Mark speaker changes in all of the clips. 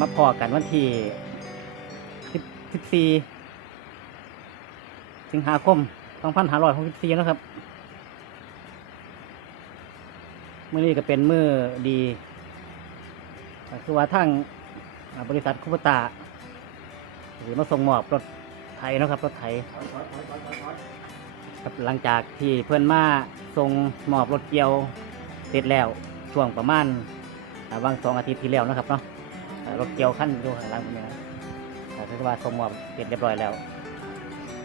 Speaker 1: มาพอกันวันที่สิบสี่สิงหาคมสองพันห้าร้อยหกสิบสี่นะครับเมื่อนี้ก็เป็นมือดีคือว่าทางบริษัทคุปตาหรือมาส่งมอบรถไถเนะครับรถไถครับหลังจากที่เพื่อนมาส่งมอบรถเกี่ยวเสร็จแล้วช่วงประมาณอ่าวันสองอาทิตย์ที่แล้วนะครับเนาะ รถเกี่ยวขั้นอยู่ข้างหลังตรงนี้นะก็คือว่าส่งมอบเสร็จเรียบร้อยแล้ว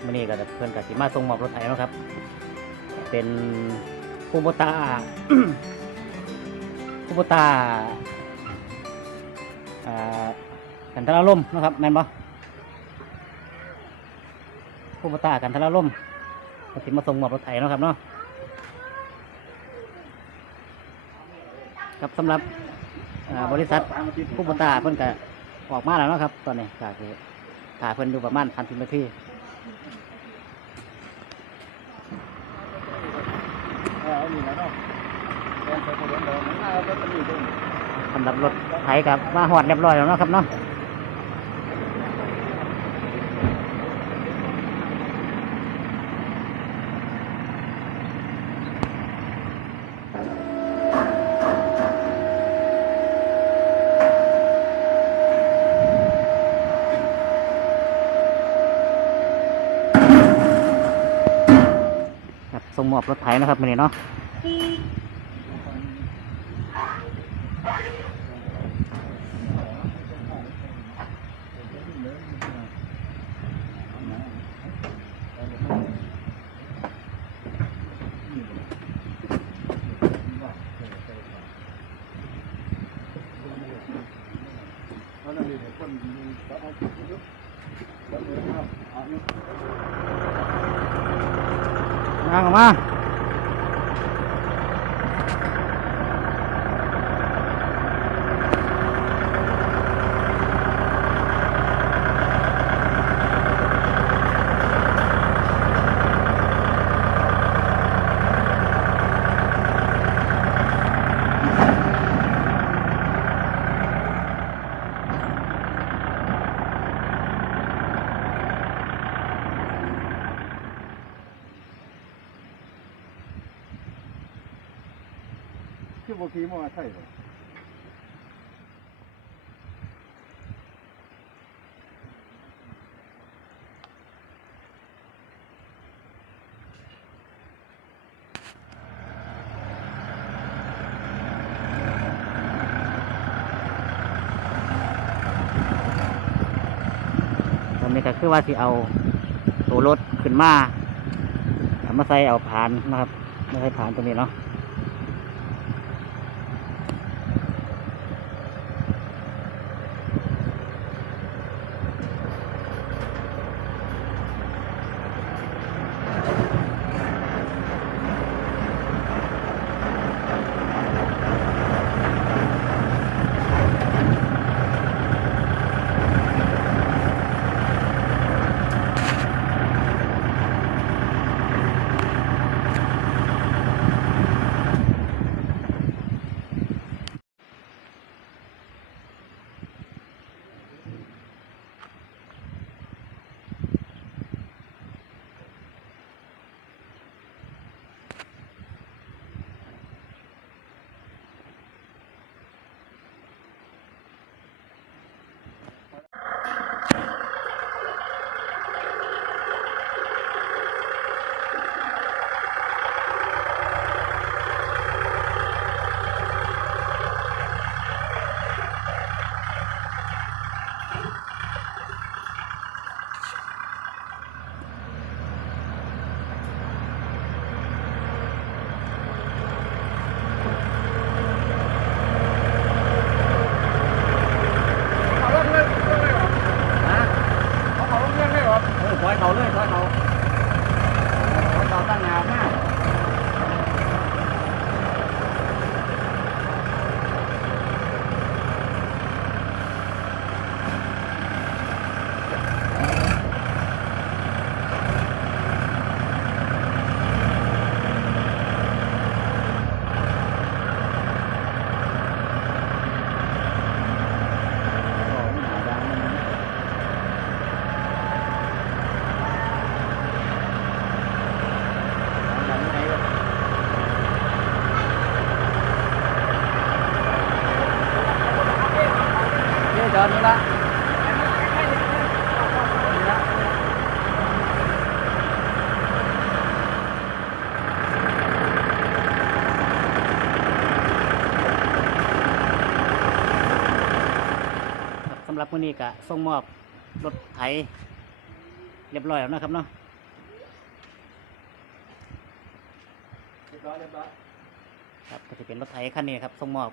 Speaker 1: มื่อนี้ก็เพื่อนกับสิมาส่งมอบรถไถเนะครับ เป็นคูโบตาคูโบตากันทราลมนะครับแม่นบ่คูโบตากันทราลมก็สิมาส่งมอบรถไถนะครับเนาะครับสำหรับ อ่าบริษัทคูโบตาเพิ่นก็ออกมาแล้วเนาะครับ ตอนนี้ก็คือถ่ายเพิ่นดูประมาณพันสิบนาที
Speaker 2: เอานี่แล้วเนาะเดินไปคนเดินเดินหน้าเอาไปตรงนี้ตรงนี้
Speaker 1: สำหรับรถไถกับมาหอดเรียบร้อยแล้วเนาะครับเนาะ ส่งมอบรถไถนะครับมื่อนี้เนาะ
Speaker 2: เอานั่นดิคนเอาเอาเอาเอาอยู่
Speaker 1: นั่ง ออก
Speaker 2: คือบ่ขี่มอเตอร์ไซค์เลย
Speaker 1: ตอนนี้ก็คือว่าสิเอาตัวรถขึ้นมามาใส่เอาผ่านนะครับมาใส่ผ่านตรงนี้เนาะ ครับสำหรับมื้อนี้ก็ส่งมอบรถไถเรียบร้อยแล้วนะครับเนาะ
Speaker 2: เรียบร้อยเรียบร้อย
Speaker 1: ครับก็จะเป็นรถไถคันนี้ครับส่งมอบ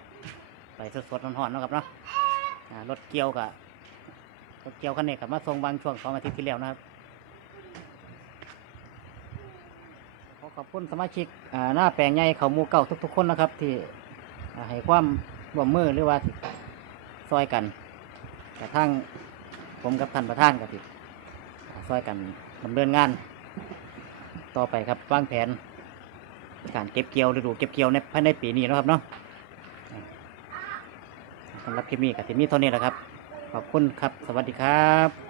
Speaker 1: ไปสดๆร้อนๆเนาะครับเนาะอ่ารถเกี่ยวกับรถเกี่ยวคันนี้ครับมาส่งบางช่วงสองอาทิตย์ที่แล้วนะครับขอขอบคุณสมาชิกอ่าหน้าแปลงใหญ่เขาหมูเก่าทุก ๆ คนนะครับ ที่อ่าให้ความร่วมมือหรือว่าที่ซอยกัน กระทั่งผมกับท่านประธานกับที่อ่าซอยกันดำเนินงาน ต่อไปครับวางแผน การเก็บเกี่ยวฤดูเก็บเกี่ยวในภายในปีนี้นะครับเนาะสำหรับคลิปนี้ก็จะมีเท่านี้แหละครับ ขอบคุณครับ สวัสดีครับ